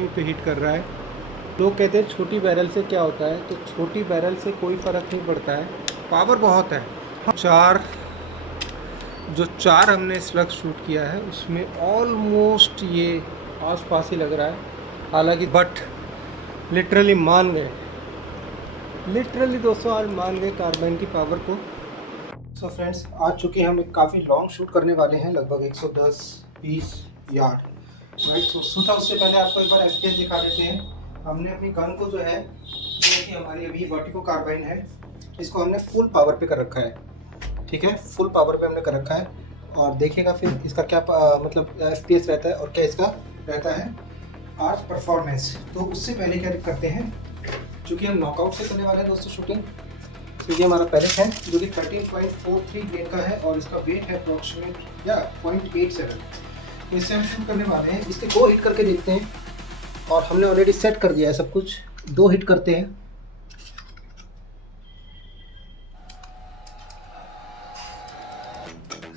वहीं पे हिट कर रहा है। लोग कहते हैं छोटी बैरल से क्या होता है, तो छोटी बैरल से कोई फ़र्क नहीं पड़ता है, पावर बहुत है। चार हमने स्लग शूट किया है उसमें ऑलमोस्ट ये आस-पास ही लग रहा है, हालांकि बट लिटरली मान गए, लिटरली दोस्तों आज मान गए कार्बाइन की पावर को। सो फ्रेंड्स, आज चूँकि हम एक काफ़ी लॉन्ग शूट करने वाले हैं, लगभग 110-20 यार्ड, राइट। तो सोचा उससे पहले आपको एक बार एफपीएस दिखा देते हैं। हमने अपनी गन को जो है, जो कि हमारी अभी वर्टिको कार्बाइन है, इसको हमने फुल पावर पे कर रखा है, ठीक है, फुल पावर पे हमने कर रखा है। और देखिएगा फिर इसका क्या मतलब एफपीएस रहता है और क्या इसका रहता है आज परफॉर्मेंस। तो उससे पहले क्या करते हैं, चूँकि हम नॉकआउट से करने वाले हैं दोस्तों शूटिंग, तो ये हमारा पैलेट है जो कि 13.43 ग्रेन का है और इसका वेट है अप्रॉक्सीमेट या 0.87। इससे हम शूट करने वाले हैं। इसके 2 हिट करके देखते हैं और हमने ऑलरेडी सेट कर दिया है सब कुछ। 2 हिट करते हैं,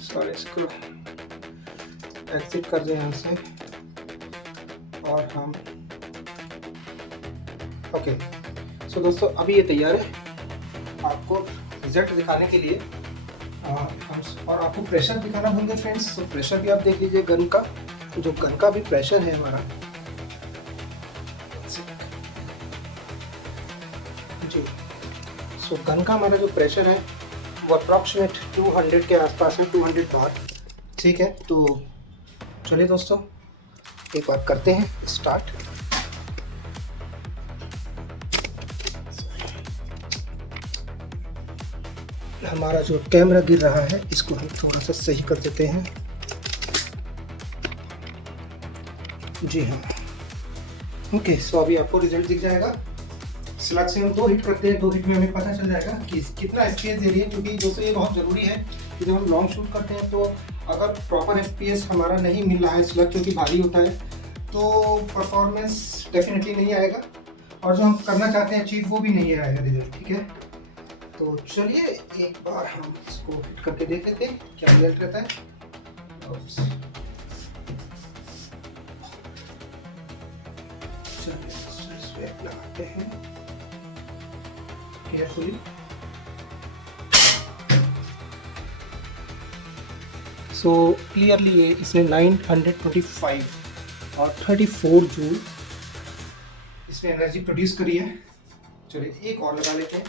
सॉरी इसको एग्जिट कर दें यहाँ से और हम ओके। सो दोस्तों अभी ये तैयार है आपको रिजल्ट दिखाने के लिए। और आपको प्रेशर दिखाना भूल गए फ्रेंड्स, तो प्रेशर भी आप देख लीजिए गन का, जो गन का भी प्रेशर है हमारा जी। सो गन का हमारा जो प्रेशर है वो अप्रॉक्सीमेट 200 के आसपास है, 200 बार, ठीक है। तो चलिए दोस्तों एक बार करते हैं स्टार्ट। हमारा जो कैमरा गिर रहा है इसको हम थोड़ा सा सही कर देते हैं, जी हाँ, ओके। सो अभी आपको रिजल्ट दिख जाएगा। स्लग से हम 2 हिट करते हैं, 2 हिट में हमें पता चल जाएगा कि कितना एफपीएस दे रही है, क्योंकि दोस्तों ये बहुत ज़रूरी है कि जब हम लॉन्ग शूट करते हैं तो अगर प्रॉपर एफपीएस हमारा नहीं मिल रहा है, स्लग क्योंकि भारी होता है, तो परफॉर्मेंस डेफिनेटली नहीं आएगा और जो हम करना चाहते हैं अचीव वो भी नहीं आएगा रिजल्ट, ठीक है। तो चलिए एक बार हम इसको हिट करके देख लेते हैं क्या रिजल्ट रहता है। चलिए लगाते हैं केयरफुली। सो क्लियरली ये इसने 925 और 34 जूल इसमें एनर्जी प्रोड्यूस करी है। चलिए एक और लगा लेते हैं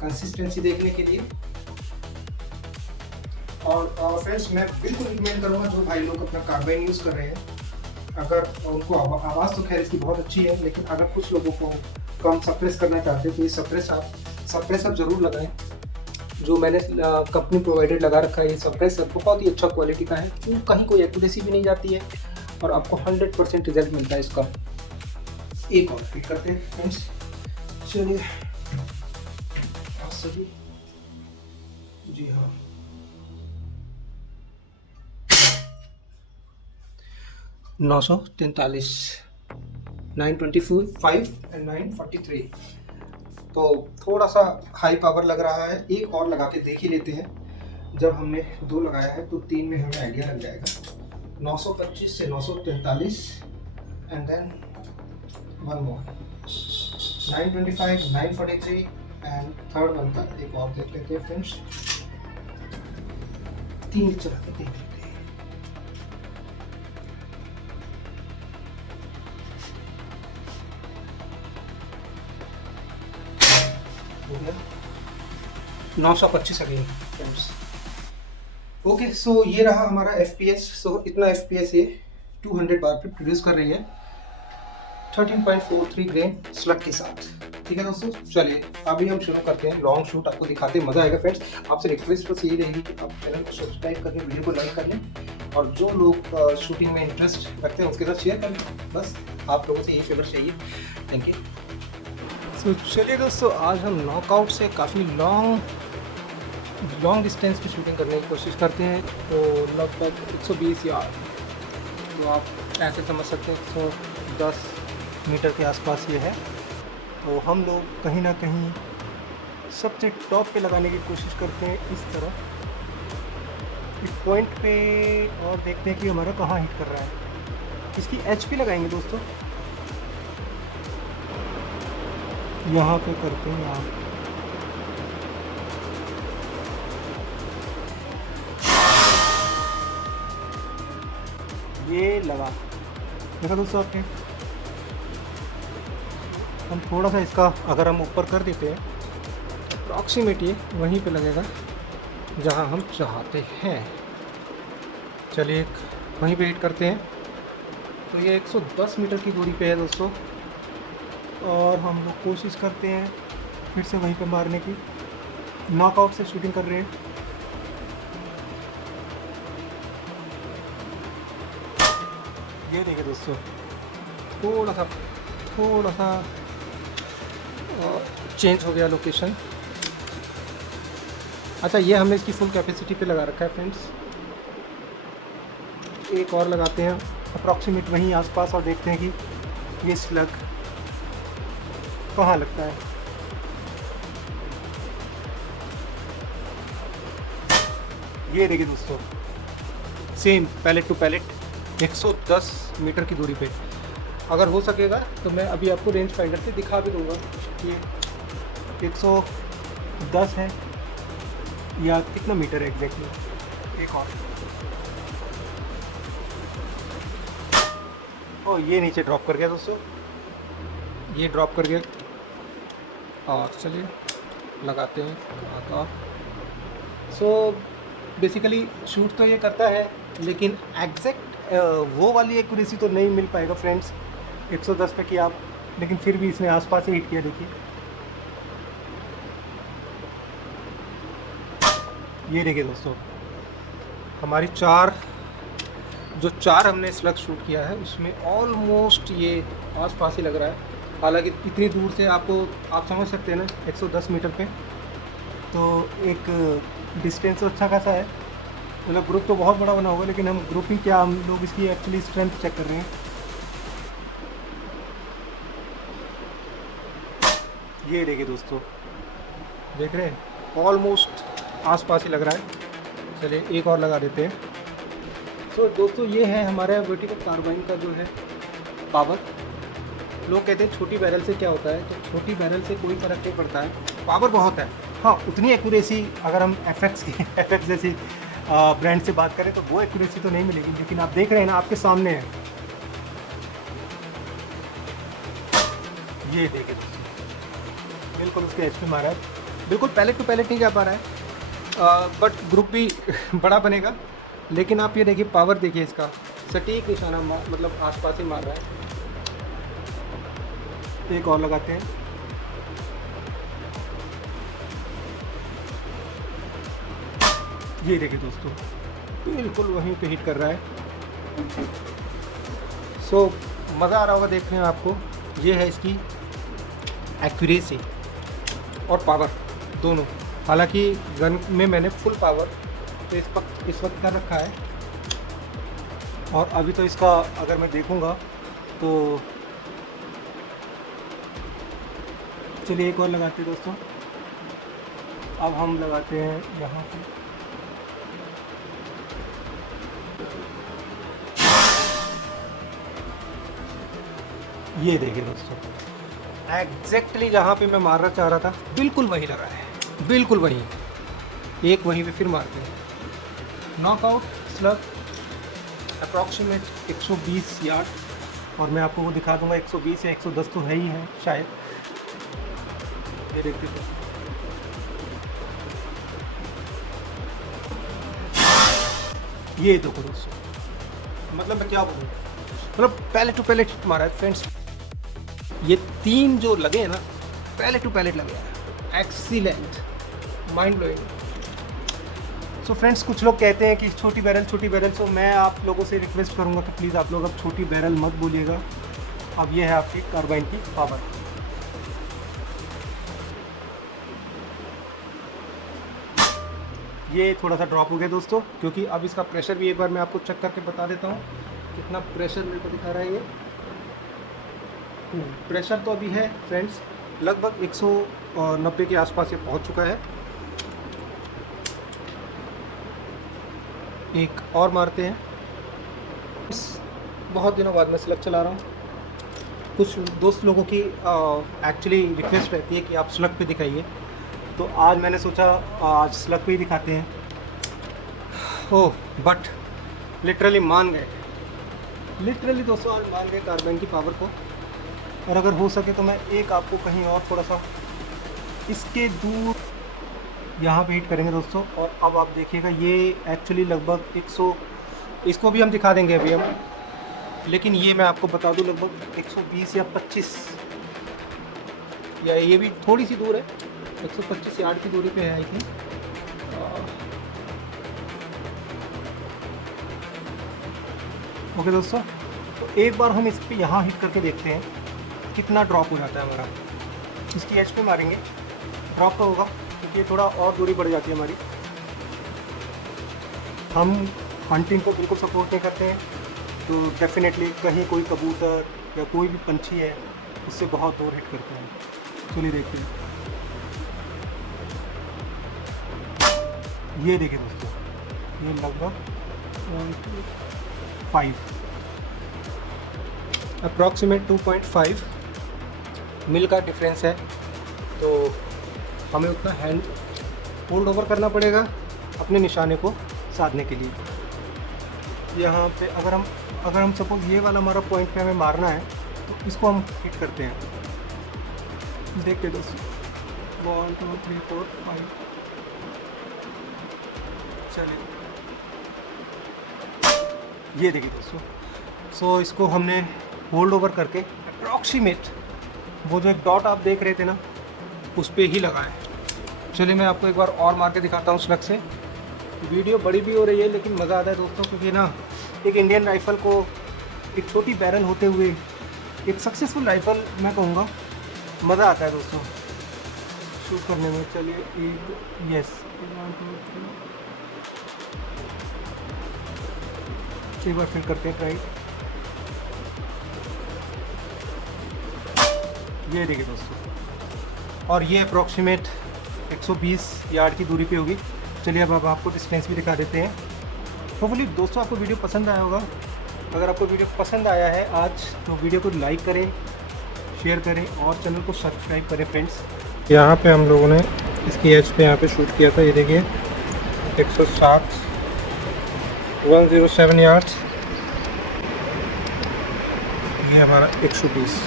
कंसिस्टेंसी देखने के लिए। और फ्रेंड्स मैं बिल्कुल रिकमेंड करूँगा जो भाई लोग अपना कार्बाइन यूज़ कर रहे हैं, अगर उनको आवाज़ तो खैर इसकी बहुत अच्छी है, लेकिन अगर कुछ लोगों को कम सप्रेस करना चाहते हैं तो ये सप्रेसर ज़रूर लगाएं। जो मैंने कंपनी प्रोवाइडेड लगा रखा है ये सप्रेसर बहुत ही अच्छा क्वालिटी का है, तो कहीं कोई एक्यूरेसी भी नहीं जाती है और आपको 100% रिजल्ट मिलता है इसका। एक और फिट करते हैं फ्रेंड्स, चलिए सभी, जी हाँ, 943, 925 एंड 943। तो थोड़ा सा हाई पावर लग रहा है, एक और लगा के देख ही लेते हैं। जब हमने 2 लगाया है तो 3 में हमें आइडिया लग जाएगा। 925 से 943 and then one more 925, 943 and third one का एक और देख लेते हैं फ्रेंड्स। 3 चला के देख लेते हैं। हो गया 925 अगेन फ्रेंड्स। ओके, सो ये रहा हमारा एफपीएस। सो इतना एफपीएस ये 200 बार पे प्रोड्यूस कर रही है 13.43 ग्रेन स्लग के साथ, ठीक है दोस्तों। चलिए अभी हम शुरू करते हैं लॉन्ग शूट, आपको दिखाते हैं, मज़ा आएगा फ्रेंड्स। आपसे रिक्वेस्ट बस यही रहेगी कि आप चैनल को सब्सक्राइब करके वीडियो को लाइक कर लें और जो लोग शूटिंग में इंटरेस्ट रखते हैं उसके साथ शेयर करें। बस आप लोगों से यही फेवर चाहिए, थैंक यू। तो चलिए दोस्तों आज हम नॉकआउट से काफ़ी लॉन्ग डिस्टेंस की शूटिंग करने की कोशिश करते हैं, तो लगभग 120 यार्ड, तो आप ऐसे समझ सकते हैं 110 मीटर के आसपास ये है। तो हम लोग कहीं ना कहीं सबसे टॉप पे लगाने की कोशिश करते हैं, इस तरह इस पॉइंट पे, और देखते हैं कि हमारा कहाँ हिट कर रहा है। इसकी एचपी लगाएंगे दोस्तों, यहाँ पे करते हैं आप। ये लगा, देखा दोस्तों आपने। हम थोड़ा सा इसका अगर हम ऊपर कर देते हैं, अप्रॉक्सीमेट ये वहीं पे लगेगा जहाँ हम चाहते हैं। चलिए एक वहीं पे हिट करते हैं। तो ये 110 मीटर की दूरी पे है दोस्तों, और हम लोग कोशिश करते हैं फिर से वहीं पे मारने की। नॉकआउट से शूटिंग कर रहे हैं। ये देखिए दोस्तों, थोड़ा सा चेंज हो गया लोकेशन। अच्छा, ये हमने इसकी फुल कैपेसिटी पे लगा रखा है फ्रेंड्स। एक और लगाते हैं अप्रॉक्सीमेट वहीं आसपास, और देखते हैं कि ये स्लग कहाँ लगता है। ये देखिए दोस्तों, same pallet to pallet 110 metre की दूरी पे। अगर हो सकेगा तो मैं अभी आपको रेंज फाइंडर से दिखा भी दूंगा कि 110 है या कितना मीटर है एग्जैक्टली। एक और, ओ ये नीचे ड्रॉप कर गया दोस्तों, ये ड्रॉप कर गया। और चलिए लगाते हैं और सो बेसिकली शूट तो ये करता है, लेकिन एग्जैक्ट वो वाली एक्यूरेसी तो नहीं मिल पाएगा फ्रेंड्स 110 पे कि आप, लेकिन फिर भी इसने आसपास ही हिट किया। देखिए ये देखिए दोस्तों, हमारी जो चार हमने स्लग शूट किया है उसमें ऑलमोस्ट ये आसपास ही लग रहा है। हालांकि इतनी दूर से आपको आप समझ सकते हैं ना 110 मीटर पे, तो एक डिस्टेंस तो अच्छा खासा है। मतलब ग्रुप तो बहुत बड़ा बना होगा, लेकिन हम ग्रुपिंग क्या, हम लोग इसकी एक्चुअली स्ट्रेंथ चेक कर रहे हैं। ये देखिए दोस्तों, देख रहे हैं ऑलमोस्ट आसपास ही लग रहा है। चलिए एक और लगा देते हैं। तो दोस्तों ये है हमारे वर्टिकल कार्बाइन का जो है पावर। लोग कहते हैं छोटी बैरल से क्या होता है, तो छोटी बैरल से कोई फ़र्क नहीं पड़ता है, पावर बहुत है। हाँ, उतनी एक्यूरेसी अगर हम एफएक्स जैसी ब्रांड से बात करें तो वो एक्यूरेसी तो नहीं मिलेगी, लेकिन आप देख रहे हैं ना, आपके सामने है। ये देखिए दोस्तों, बिल्कुल उसके एच पे मारा है, बिल्कुल पैलेट टू पैलेट नहीं जा पा रहा है, बट ग्रुप भी बड़ा बनेगा। लेकिन आप ये देखिए पावर देखिए इसका, सटीक निशाना मतलब आसपास ही मार रहा है। एक और लगाते हैं। ये देखिए दोस्तों, बिल्कुल वहीं पे हिट कर रहा है। सो मज़ा आ रहा होगा देखने में आपको। ये है इसकी एक्यूरेसी और पावर दोनों। हालांकि गन में मैंने फुल पावर तो इस वक्त कर रखा है, और अभी तो इसका अगर मैं देखूंगा तो चलिए एक और लगाते हैं दोस्तों। अब हम लगाते हैं यहाँ पे। ये देखिए दोस्तों, एग्जैक्टली जहाँ पे मैं मारना चाह रहा था बिल्कुल वही लगा है, बिल्कुल वही। एक वहीं पे फिर मारते हैं। नॉकआउट स्लग अप्रॉक्सीमेट 120 यार्ड, और मैं आपको वो दिखा दूंगा 120 या 110 तो है ही है शायद। ये देखते थे, ये देखो दोस्तों, मतलब मैं क्या बोलूँ, मतलब पैलेट टू पैलेट मारा है फ्रेंड्स। ये तीन जो लगे हैं ना, पैलेट टू पैलेट लगे हैं, excellent, mind blowing. So friends, कुछ लोग कहते हैं कि छोटी बैरल, सो मैं आप लोगों से रिक्वेस्ट करूंगा कि प्लीज़ आप लोग अब छोटी बैरल मत बोलिएगा। अब ये है आपकी कार्बाइन की पावर। ये थोड़ा सा ड्रॉप हो गया दोस्तों, क्योंकि अब इसका प्रेशर भी एक बार मैं आपको चेक करके बता देता हूँ कितना प्रेशर मेरे को दिखा रहा है। ये प्रेशर तो अभी है फ्रेंड्स लगभग 190 के आसपास ये पहुँच चुका है। एक और मारते हैं। बहुत दिनों बाद मैं स्लग चला रहा हूँ, कुछ दोस्त लोगों की एक्चुअली रिक्वेस्ट रहती है कि आप स्लग पे दिखाइए, तो आज मैंने सोचा आज स्लग पे ही दिखाते हैं। ओह बट लिटरली मान गए, लिटरली दोस्तों आज मान गए कार्बाइन की पावर को। और अगर हो सके तो मैं एक आपको कहीं और थोड़ा सा इसके दूर यहाँ पे हिट करेंगे दोस्तों। और अब आप देखिएगा ये एक्चुअली लगभग 100, इसको भी हम दिखा देंगे अभी हम, लेकिन ये मैं आपको बता दूं लगभग 120 या 25, या ये भी थोड़ी सी दूर है, 125 यार्ड की दूरी पे है आई थिंक। ओके दोस्तों, तो एक बार हम इस पर यहाँ हिट करके देखते हैं कितना ड्रॉप हो जाता है हमारा। इसकी एज पे मारेंगे, ड्रॉप तो होगा क्योंकि ये थोड़ा और दूरी बढ़ जाती है हमारी। हम हंटिंग को बिल्कुल सपोर्ट नहीं करते हैं, तो डेफिनेटली कहीं कोई कबूतर या कोई भी पंछी है उससे बहुत दूर हिट करते हैं। चलिए देखते हैं, ये देखिए दोस्तों, ये लगभग 5 अप्रॉक्सीमेट 2.5 मिल का डिफरेंस है। तो हमें उतना हैंड होल्ड ओवर करना पड़ेगा अपने निशाने को साधने के लिए। यहाँ पे अगर हम सपोज ये वाला हमारा पॉइंट पे हमें मारना है तो इसको हम हिट करते हैं। देखिए दोस्तों 1 2 3 4 5, चलिए ये देखिए दोस्तों। सो इसको हमने होल्ड ओवर करके अप्रॉक्सीमेट वो जो एक डॉट आप देख रहे थे ना उस पर ही लगा है। चलिए मैं आपको एक बार और मार के दिखाता हूँ स्लग से। वीडियो बड़ी भी हो रही है लेकिन मज़ा आता है दोस्तों, क्योंकि ना एक इंडियन राइफ़ल को एक छोटी बैरल होते हुए एक सक्सेसफुल राइफ़ल मैं कहूँगा, मज़ा आता है दोस्तों शूट करने में। चलिए यस, एक बार फिर करते हैं ट्राई। ये देखिए दोस्तों, और ये अप्रॉक्सीमेट 120 यार्ड की दूरी पे होगी। चलिए अब आपको डिस्टेंस भी दिखा देते हैं। होपफुली दोस्तों आपको वीडियो पसंद आया होगा। अगर आपको वीडियो पसंद आया है आज तो वीडियो को लाइक करें, शेयर करें और चैनल को सब्सक्राइब करें फ्रेंड्स। यहाँ पे हम लोगों ने इसकी एज पे यहाँ पे शूट किया था। ये देखिए 107 107 यार्ड्स, ये हमारा 120,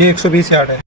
ये 120 यार्ड है।